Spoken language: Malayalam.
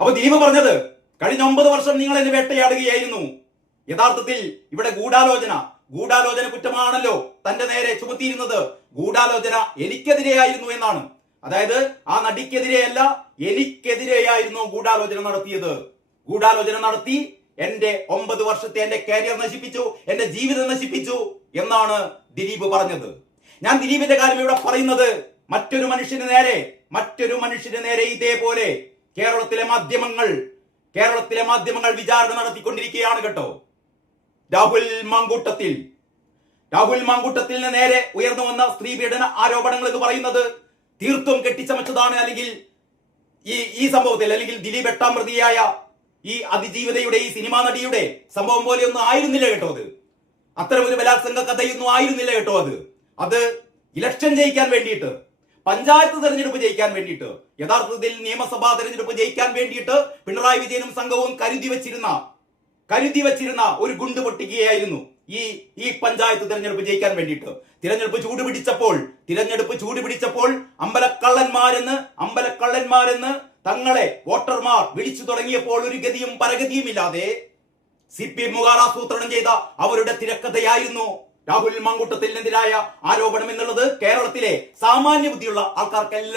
അപ്പൊ ദിലീപ് പറഞ്ഞത് കഴിഞ്ഞ ഒമ്പത് വർഷം നിങ്ങൾ എന്നെ വേട്ടയാടുകയായിരുന്നു. യഥാർത്ഥത്തിൽ ഇവിടെ ഗൂഢാലോചന ഗൂഢാലോചന കുറ്റമാണല്ലോ തന്റെ നേരെ ചുമത്തിയിരുന്നത്. ഗൂഢാലോചന എനിക്കെതിരെയായിരുന്നു എന്നാണ്. അതായത് ആ നടിക്കെതിരെയല്ല എനിക്കെതിരെയായിരുന്നു ഗൂഢാലോചന നടത്തിയത്. ഗൂഢാലോചന നടത്തി എന്റെ ഒമ്പത് വർഷത്തെ എന്റെ കരിയർ നശിപ്പിച്ചു എന്റെ ജീവിതം നശിപ്പിച്ചു എന്നാണ് ദിലീപ് പറഞ്ഞത്. ഞാൻ ദിലീപിന്റെ കാര്യം ഇവിടെ പറയുന്നത് മറ്റൊരു മനുഷ്യന് നേരെ മറ്റൊരു മനുഷ്യന് നേരെ ഇതേപോലെ കേരളത്തിലെ മാധ്യമങ്ങൾ കേരളത്തിലെ മാധ്യമങ്ങൾ വിചാരണ നടത്തിക്കൊണ്ടിരിക്കുകയാണ് കേട്ടോ. രാഹുൽ മാങ്കൂട്ടത്തിൽ. രാഹുൽ മാങ്കൂട്ടത്തിന് നേരെ ഉയർന്നു വന്ന സ്ത്രീ പീഡന ആരോപണങ്ങൾ എന്ന് പറയുന്നത് തീർത്തും കെട്ടിച്ചമച്ചതാണ്. അല്ലെങ്കിൽ ഈ ഈ സംഭവത്തിൽ അല്ലെങ്കിൽ ദിലീപ് എട്ടാം പ്രതിയായ ഈ അതിജീവിതയുടെ ഈ സിനിമാ നടിയുടെ സംഭവം പോലെയൊന്നും ആയിരുന്നില്ല കേട്ടോ അത്. അത്തരം ഒരു ബലാത്സംഗ കഥയൊന്നും ആയിരുന്നില്ല കേട്ടോ അത്. അത് ഇലക്ഷൻ ജയിക്കാൻ വേണ്ടിയിട്ട് പഞ്ചായത്ത് തെരഞ്ഞെടുപ്പ് ജയിക്കാൻ വേണ്ടിയിട്ട് യഥാർത്ഥത്തിൽ നിയമസഭാ തെരഞ്ഞെടുപ്പ് ജയിക്കാൻ വേണ്ടിയിട്ട് പിണറായി വിജയനും സംഘവും കരുതി വെച്ചിരുന്ന കരുതി വെച്ചിരുന്ന ഒരു ഗുണ്ട് പൊട്ടിക്കുകയായിരുന്നു ഈ ഈ പഞ്ചായത്ത് തിരഞ്ഞെടുപ്പ് ജയിക്കാൻ വേണ്ടിയിട്ട്. തിരഞ്ഞെടുപ്പ് ചൂടുപിടിച്ചപ്പോൾ തിരഞ്ഞെടുപ്പ് ചൂടുപിടിച്ചപ്പോൾ അമ്പലക്കള്ളന്മാരെന്ന് അമ്പലക്കള്ളന്മാരെന്ന് തങ്ങളെ വോട്ടർമാർ വിളിച്ചു തുടങ്ങിയപ്പോൾ ഒരു ഗതിയും പരഗതിയും ഇല്ലാതെ സി പി എമ്മുകാർ ആസൂത്രണം ചെയ്ത അവരുടെ തിരക്കഥയായിരുന്നു രാഹുൽ മങ്കൂട്ടത്തിനെതിരായ ആരോപണം എന്നുള്ളത് കേരളത്തിലെ സാമാന്യ ബുദ്ധിയുള്ള ആൾക്കാർക്കെല്ലാം